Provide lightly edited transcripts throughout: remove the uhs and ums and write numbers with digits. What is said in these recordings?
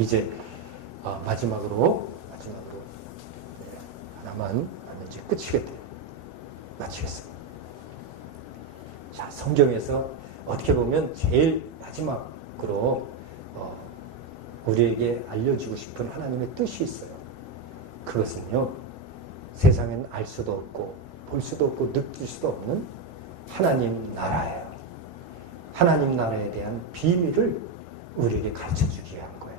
이제 마지막으로 네, 하나만 하면 이제 끝이겠대요. 마치겠습니다. 자, 성경에서 어떻게 보면 제일 마지막으로 우리에게 알려주고 싶은 하나님의 뜻이 있어요. 그것은요, 세상엔 알 수도 없고 볼 수도 없고 느낄 수도 없는 하나님 나라예요. 하나님 나라에 대한 비밀을 우리에게 가르쳐주기 위한 거예요.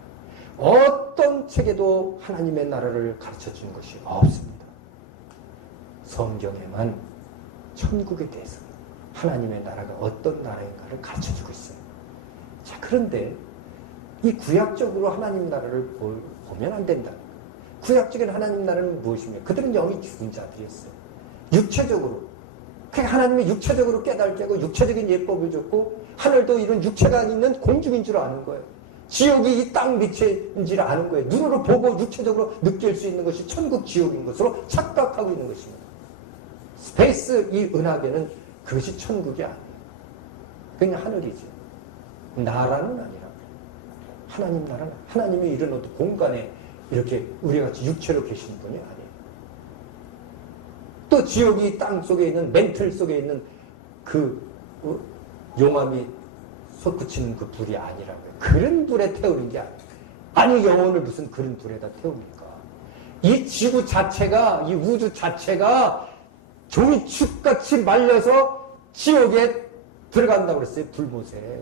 어떤 책에도 하나님의 나라를 가르쳐주는 것이 없습니다. 성경에만 천국에 대해서 하나님의 나라가 어떤 나라인가를 가르쳐주고 있어요. 자, 그런데 이 구약적으로 하나님 나라를 보면 안 된다. 구약적인 하나님 나라는 무엇이며? 그들은 영이 죽은 자들이었어요. 육체적으로. 그러니까 하나님의 육체적으로 깨닫게 하고 육체적인 예법을 줬고 하늘도 이런 육체가 있는 공중인 줄 아는 거예요. 지옥이 이 땅 밑에인지를 아는 거예요. 눈으로 보고 육체적으로 느낄 수 있는 것이 천국 지옥인 것으로 착각하고 있는 것입니다. 스페이스 이 은하계는 그것이 천국이 아니에요. 그냥 하늘이지. 나라는 아니라 하나님 나라는 하나님이 이런 어떤 공간에 이렇게 우리 같이 육체로 계신 분이 아니에요. 또 지옥이 땅 속에 있는 멘틀 속에 있는 그 용암이 솟구치는 그 불이 아니라고요. 그런 불에 태우는 게 아니에요. 아니 영혼을 무슨 그런 불에다 태웁니까? 이 지구 자체가 이 우주 자체가 종이축같이 말려서 지옥에 들어간다고 그랬어요. 불못에.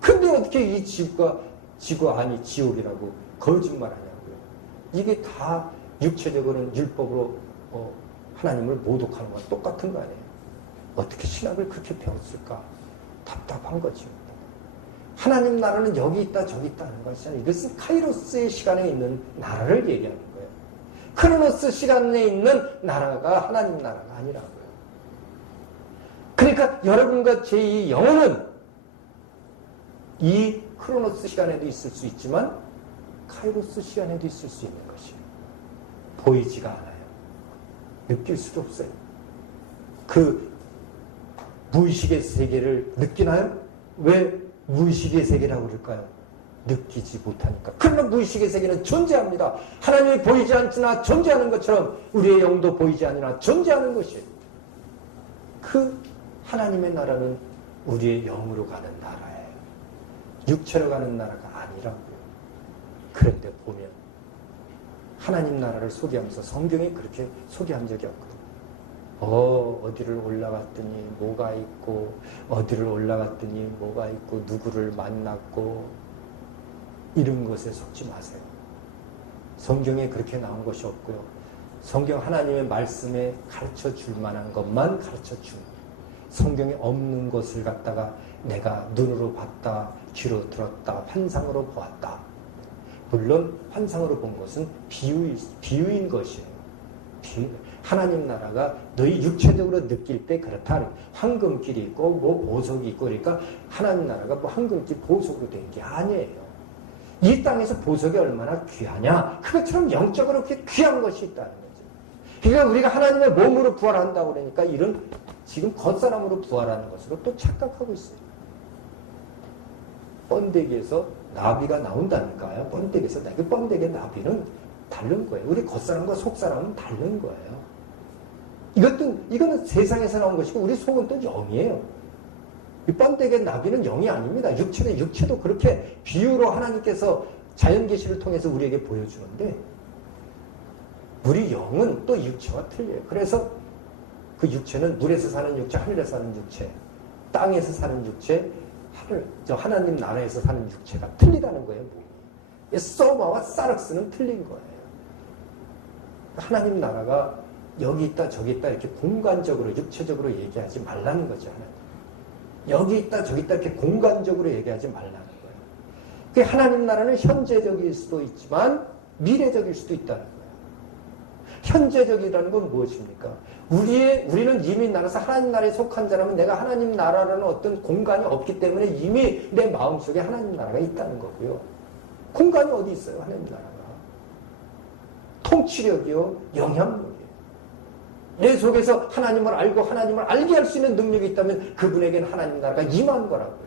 근데 어떻게 이 지구 아니 지옥이라고 거짓말하냐고요. 이게 다 육체적으로는 율법으로 하나님을 모독하는 거와 똑같은 거 아니에요. 어떻게 신학을 그렇게 배웠을까? 답답한 거죠. 하나님 나라는 여기 있다 저기 있다 하는 것이 아니라 이것은 카이로스의 시간에 있는 나라를 얘기하는 거예요. 크로노스 시간에 있는 나라가 하나님 나라가 아니라고요. 그러니까 여러분과 제 영혼은 이 크로노스 시간에도 있을 수 있지만 카이로스 시간에도 있을 수 있는 것이에요. 보이지가 않아요. 느낄 수도 없어요. 그 무의식의 세계를 느끼나요? 왜 무의식의 세계라고 그럴까요? 느끼지 못하니까. 그러나 무의식의 세계는 존재합니다. 하나님이 보이지 않으나 존재하는 것처럼 우리의 영도 보이지 않으나 존재하는 것이에요. 그 하나님의 나라는 우리의 영으로 가는 나라예요. 육체로 가는 나라가 아니라고요. 그런데 보면 하나님 나라를 소개하면서 성경이 그렇게 소개한 적이 없거든요. 어디를 올라갔더니 뭐가 있고 어디를 올라갔더니 뭐가 있고 누구를 만났고 이런 것에 속지 마세요. 성경에 그렇게 나온 것이 없고요. 성경 하나님의 말씀에 가르쳐 줄 만한 것만 가르쳐 줍니다. 성경에 없는 것을 갖다가 내가 눈으로 봤다, 귀로 들었다, 환상으로 보았다. 물론 환상으로 본 것은 비유인 것이에요. 하나님 나라가 너희 육체적으로 느낄 때 그렇다. 황금길이 있고 뭐 보석이 있고 그러니까 하나님 나라가 뭐 황금길 보석으로 된 게 아니에요. 이 땅에서 보석이 얼마나 귀하냐? 그것처럼 영적으로 그렇게 귀한 것이 있다는 거죠. 그러니까 우리가 하나님의 몸으로 부활한다고 그러니까 이런 지금 겉사람으로 부활하는 것으로 또 착각하고 있어요. 번데기에서 나비가 나온다니까요. 번데기에서 그 번데기의 나비는 다른 거예요. 우리 겉사람과 속사람은 다른 거예요. 이거는 세상에서 나온 것이고 우리 속은 또 영이에요. 이 번데기의 나비는 영이 아닙니다. 육체도 그렇게 비유로 하나님께서 자연계시를 통해서 우리에게 보여주는데 우리 영은 또 육체와 틀려요. 그래서 그 육체는 물에서 사는 육체, 하늘에서 사는 육체, 땅에서 사는 육체, 하나님 나라에서 사는 육체가 틀리다는 거예요. 소마와 사륵스는 틀린 거예요. 하나님 나라가 여기 있다 저기 있다 이렇게 공간적으로 육체적으로 얘기하지 말라는 거죠. 여기 있다 저기 있다 이렇게 공간적으로 얘기하지 말라는 거예요. 그 하나님 나라는 현재적일 수도 있지만 미래적일 수도 있다는 거예요. 현재적이라는 건 무엇입니까? 우리는 이미 나라에서 하나님 나라에 속한 자라면 내가 하나님 나라라는 어떤 공간이 없기 때문에 이미 내 마음속에 하나님 나라가 있다는 거고요. 공간이 어디 있어요? 하나님 나라가. 통치력이요. 영향력이에요. 내 속에서 하나님을 알고 하나님을 알게 할 수 있는 능력이 있다면 그분에게는 하나님 나라가 임한 거라고요.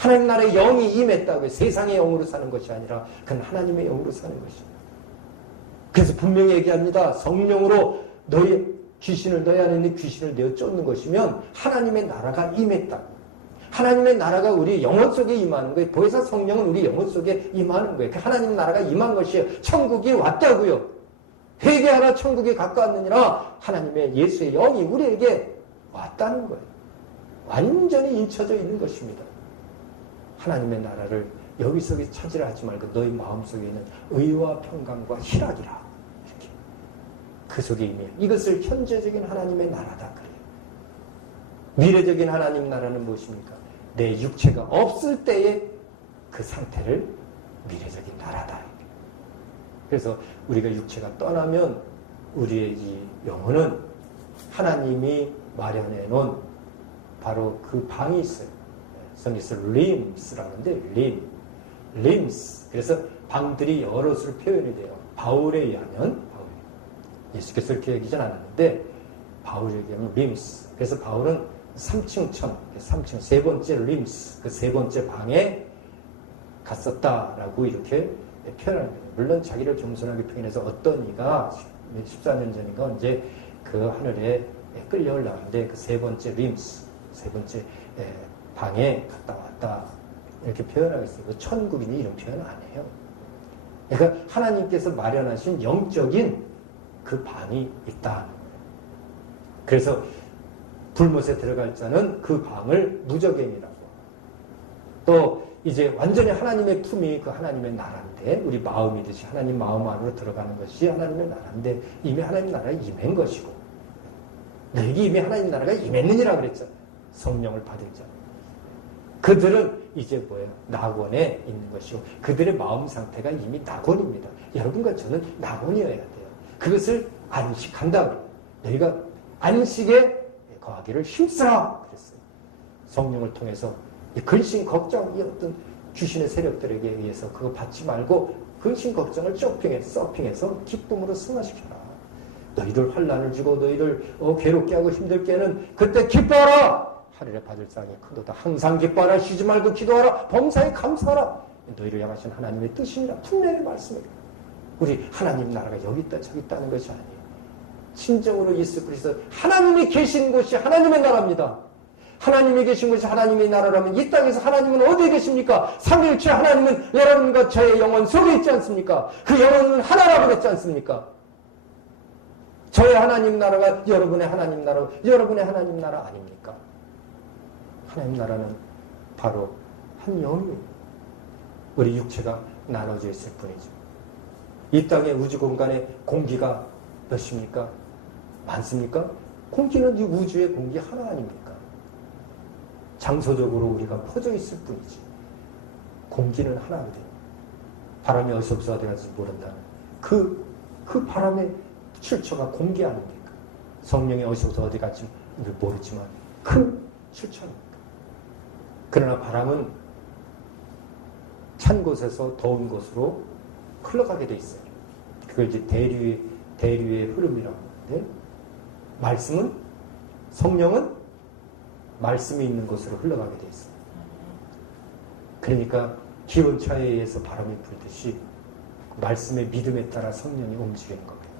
하나님 나라의 영이 임했다고요. 세상의 영으로 사는 것이 아니라 그건 하나님의 영으로 사는 것입니다. 그래서 분명히 얘기합니다. 성령으로 너희 귀신을, 너희 안에 있는 귀신을 내어 쫓는 것이면 하나님의 나라가 임했다고. 하나님의 나라가 우리 영혼 속에 임하는 거예요. 보혜사 성령은 우리 영혼 속에 임하는 거예요. 하나님 나라가 임한 것이에요. 천국이 왔다고요. 회개하라 천국이 가까웠느니라. 하나님의 예수의 영이 우리에게 왔다는 거예요. 완전히 인쳐져 있는 것입니다. 하나님의 나라를 여기서 찾으라 하지 말고 너희 마음속에 있는 의와 평강과 희락이라. 이렇게. 그 속에 임해요. 이것을 현재적인 하나님의 나라다 그래요. 미래적인 하나님 나라는 무엇입니까? 내 육체가 없을 때의 그 상태를 미래적인 나라다. 그래서 우리가 육체가 떠나면 우리의 이 영혼은 하나님이 마련해 놓은 바로 그 방이 있어요. 성경에서 림스라는데 림스. 그래서 방들이 여럿으로 표현이 돼요. 바울에 의하면 예수께서 이렇게 얘기하진 않았는데 바울에 의하면 림스. 그래서 바울은 3층 천, 3층 세 번째 림스, 그 세 번째 방에 갔었다라고 이렇게 표현합니다. 물론 자기를 겸손하게 표현해서 어떤 이가 14년 전인가 언제 그 하늘에 끌려 올라가는데 그 세 번째 림스, 세 번째 방에 갔다 왔다 이렇게 표현하겠어요. 그 천국인이 이런 표현 안 해요. 그러니까 하나님께서 마련하신 영적인 그 방이 있다. 그래서 불못에 들어갈 자는 그 방을 무저갱이라고. 또 이제 완전히 하나님의 품이 그 하나님의 나라인데 우리 마음이듯이 하나님 마음 안으로 들어가는 것이 하나님의 나라인데 이미 하나님 나라에 임한 것이고 너에게 이미 하나님 나라가 임했느니라 그랬잖아요. 성령을 받을 자. 그들은 이제 뭐예요? 낙원에 있는 것이고 그들의 마음 상태가 이미 낙원입니다. 여러분과 저는 낙원이어야 돼요. 그것을 안식한다. 너희가 안식에 거하기를 힘쓰라 그랬어요. 성령을 통해서 이 근심 걱정 이 어떤 귀신의 세력들에게 의해서 그거 받지 말고 근심 걱정을 서핑해서 기쁨으로 승화시켜라. 너희들 환난을 주고 너희들 괴롭게 하고 힘들게 하는 그때 기뻐하라. 하늘에 받을 상이 크도다. 항상 기뻐하라. 쉬지 말고 기도하라. 범사에 감사하라. 너희를 향하신 하나님의 뜻입니다. 분명히 말씀입니다. 우리 하나님 나라가 여기 있다 저기 있다는 것이 아니에요. 진정으로 예수 그리스도 하나님이 계신 곳이 하나님의 나라입니다. 하나님이 계신 곳이 하나님의 나라라면 이 땅에서 하나님은 어디에 계십니까? 삼위일체 하나님은 여러분과 저의 영혼 속에 있지 않습니까? 그 영혼은 하나라고 그랬지 않습니까? 저의 하나님 나라가 여러분의 하나님 나라, 여러분의 하나님 나라 아닙니까? 하나님 나라는 바로 한 영이에요. 우리 육체가 나눠져 있을 뿐이죠. 이 땅의 우주 공간에 공기가 몇입니까? 많습니까? 공기는 이 우주의 공기 하나 아닙니까? 장소적으로 우리가 퍼져 있을 뿐이지. 공기는 하나거든요. 바람이 어디서부터 어디 갈지 모른다는 그 바람의 출처가 공기 아닙니까? 성령이 어디서부터 어디 갈지 모르지만 큰 출처입니까? 그러나 바람은 찬 곳에서 더운 곳으로 흘러가게 돼 있어요. 그걸 이제 대류의 흐름이라고 하는데, 말씀은, 성령은 말씀이 있는 곳으로 흘러가게 돼 있어요. 그러니까 기온차에 의해서 바람이 불듯이 말씀의 믿음에 따라 성령이 움직이는 겁니다.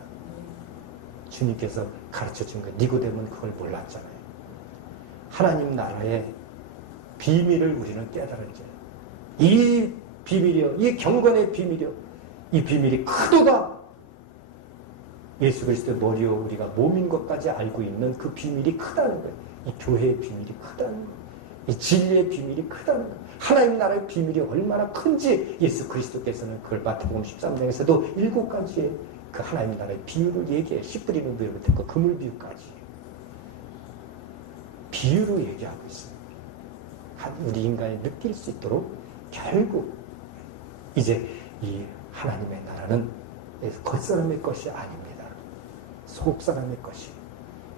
주님께서 가르쳐 준 거예요. 니고데모는 그걸 몰랐잖아요. 하나님 나라의 비밀을 우리는 깨달았죠. 이 비밀이요, 이 경건의 비밀이요, 이 비밀이 크도다. 예수 그리스도의 머리요 우리가 몸인 것까지 알고 있는 그 비밀이 크다는 거예요. 이 교회의 비밀이 크다는 거예요. 이 진리의 비밀이 크다는 거예요. 하나님 나라의 비밀이 얼마나 큰지 예수 그리스도께서는 그걸 마태복음 13장에서도 7가지의 그 하나님 나라의 비유를 얘기해요. 씨 뿌리는 비유부터 그물 비유까지. 비유로 얘기하고 있습니다. 우리 인간이 느낄 수 있도록 결국 이제 이 하나님의 나라는 겉사람의 것이 아닙니다. 속사람의 것이.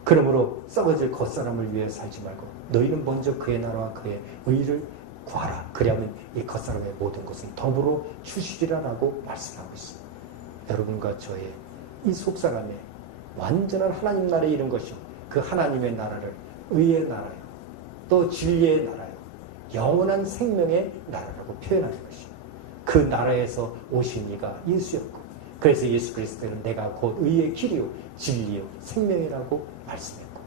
그러므로 썩어질 겉사람을 위해 살지 말고 너희는 먼저 그의 나라와 그의 의를 구하라. 그리하면 이 겉사람의 모든 것은 더불어 주시리라라고 말씀하고 있습니다. 여러분과 저의 이 속사람의 완전한 하나님 나라에 이른 것이요, 그 하나님의 나라를 의의 나라요, 또 진리의 나라요, 영원한 생명의 나라라고 표현하는 것입니다. 그 나라에서 오신 이가 예수였고, 그래서 예수 그리스도는 내가 곧 의의 길이요 진리요 생명이라고 말씀했고,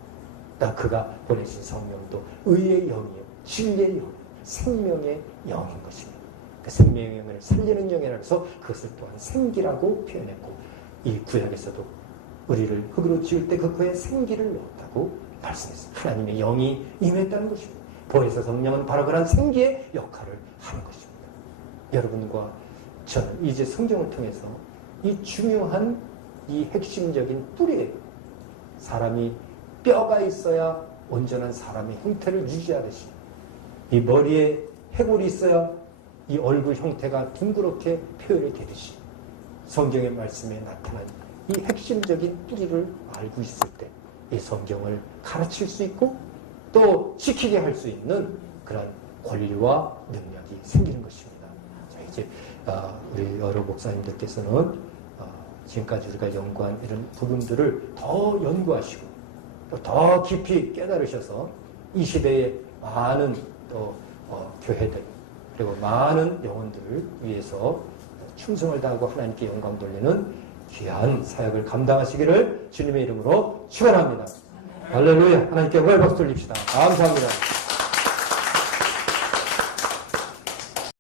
또 그가 보내신 성령도 의의 영이요 진리의 영, 생명의 영인 것입니다. 그 생명의 영을 살리는 영이라 해서 그것을 또한 생기라고 표현했고, 이 구약에서도 우리를 흙으로 지을 때 그 코에 생기를 넣었다고 말씀했습니다. 하나님의 영이 임했다는 것입니다. 보혜사 성령은 바로 그런 생기의 역할을 하는 것입니다. 여러분과 저는 이제 성경을 통해서 이 중요한 이 핵심적인 뿌리에 사람이 뼈가 있어야 온전한 사람의 형태를 유지하듯이 이 머리에 해골이 있어야 이 얼굴 형태가 둥그렇게 표현이 되듯이 성경의 말씀에 나타난 이 핵심적인 뿌리를 알고 있을 때 이 성경을 가르칠 수 있고 또 지키게 할 수 있는 그런 권리와 능력이 생기는 것입니다. 자, 이제 우리 여러 목사님들께서는 지금까지 우리가 연구한 이런 부분들을 더 연구하시고 또 더 깊이 깨달으셔서 이 시대의 많은 또 교회들 그리고 많은 영혼들을 위해서 충성을 다하고 하나님께 영광 돌리는 귀한 사역을 감당하시기를 주님의 이름으로 축원합니다. 할렐루야. 하나님께 영광을 박수 돌립시다. 감사합니다.